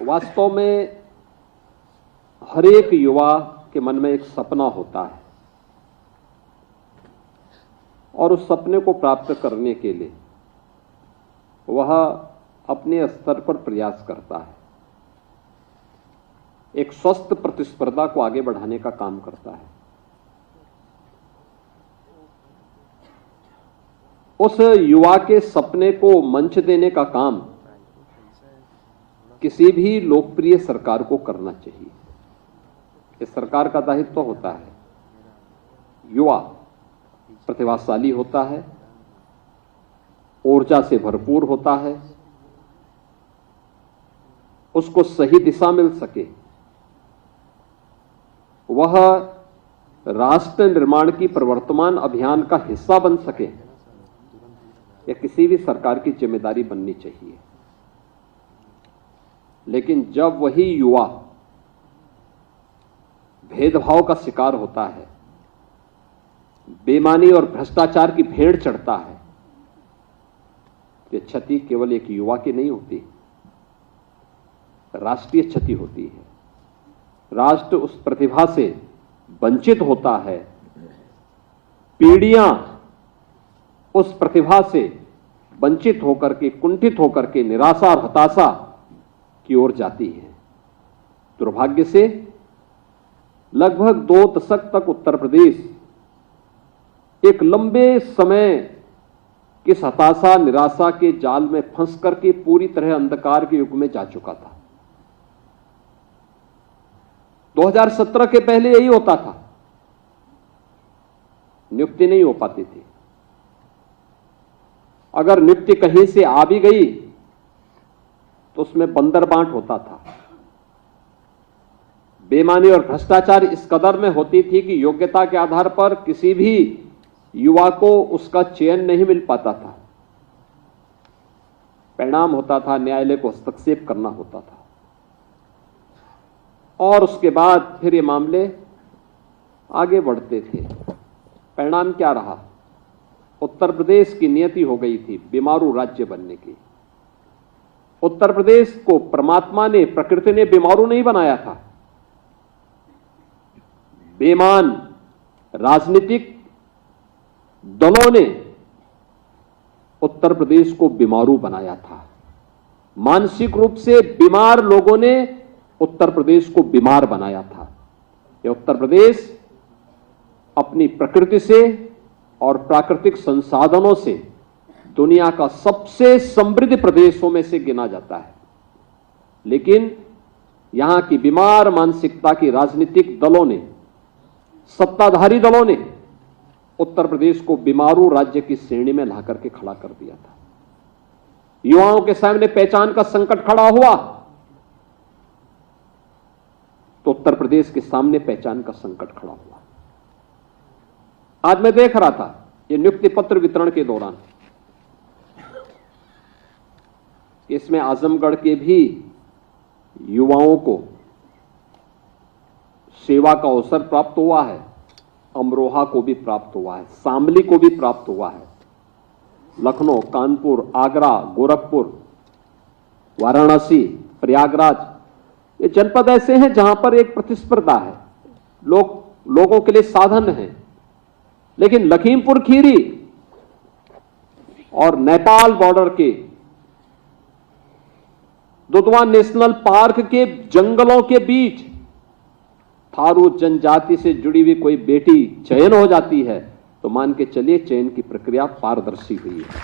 वास्तव में हर एक युवा के मन में एक सपना होता है और उस सपने को प्राप्त करने के लिए वह अपने स्तर पर प्रयास करता है, एक स्वस्थ प्रतिस्पर्धा को आगे बढ़ाने का काम करता है। उस युवा के सपने को मंच देने का काम किसी भी लोकप्रिय सरकार को करना चाहिए। इस सरकार का दायित्व होता है, युवा प्रतिभाशाली होता है, ऊर्जा से भरपूर होता है, उसको सही दिशा मिल सके, वह राष्ट्र निर्माण की प्रवर्तमान अभियान का हिस्सा बन सके, यह किसी भी सरकार की जिम्मेदारी बननी चाहिए। लेकिन जब वही युवा भेदभाव का शिकार होता है, बेईमानी और भ्रष्टाचार की भेड़ चढ़ता है, तो क्षति केवल एक युवा की नहीं होती, राष्ट्रीय क्षति होती है। राष्ट्र उस प्रतिभा से वंचित होता है, पीढ़ियां उस प्रतिभा से वंचित होकर के, कुंठित होकर के निराशा और हताशा की ओर जाती है। दुर्भाग्य से लगभग 2 दशक तक उत्तर प्रदेश एक लंबे समय किस हताशा निराशा के जाल में फंस करके पूरी तरह अंधकार के युग में जा चुका था। 2017 के पहले यही होता था, नियुक्ति नहीं हो पाती थी। अगर नियुक्ति कहीं से आ भी गई तो उसमें बंदरबांट होता था। बेईमानी और भ्रष्टाचार इस कदर में होती थी कि योग्यता के आधार पर किसी भी युवा को उसका चयन नहीं मिल पाता था। परिणाम होता था, न्यायालय को हस्तक्षेप करना होता था और उसके बाद फिर ये मामले आगे बढ़ते थे। परिणाम क्या रहा? उत्तर प्रदेश की नियति हो गई थी बीमारू राज्य बनने की। उत्तर प्रदेश को परमात्मा ने, प्रकृति ने बीमारू नहीं बनाया था। बेईमान राजनीतिक दलों ने उत्तर प्रदेश को बीमारू बनाया था। मानसिक रूप से बीमार लोगों ने उत्तर प्रदेश को बीमार बनाया था। यह उत्तर प्रदेश अपनी प्रकृति से और प्राकृतिक संसाधनों से दुनिया का सबसे समृद्ध प्रदेशों में से गिना जाता है, लेकिन यहां की बीमार मानसिकता की राजनीतिक दलों ने, सत्ताधारी दलों ने उत्तर प्रदेश को बीमारू राज्य की श्रेणी में ला करके खड़ा कर दिया था। युवाओं के सामने पहचान का संकट खड़ा हुआ तो उत्तर प्रदेश के सामने पहचान का संकट खड़ा हुआ। आज मैं देख रहा था ये नियुक्ति पत्र वितरण के दौरान, इसमें आजमगढ़ के भी युवाओं को सेवा का अवसर प्राप्त हुआ है, अमरोहा को भी प्राप्त हुआ है, शामली को भी प्राप्त हुआ है, लखनऊ, कानपुर, आगरा, गोरखपुर, वाराणसी, प्रयागराज, ये जनपद ऐसे हैं जहां पर एक प्रतिस्पर्धा है, लोगों के लिए साधन है। लेकिन लखीमपुर खीरी और नेपाल बॉर्डर के दुधवा नेशनल पार्क के जंगलों के बीच थारू जनजाति से जुड़ी हुई कोई बेटी चयन हो जाती है तो मान के चलिए चयन की प्रक्रिया पारदर्शी हुई है।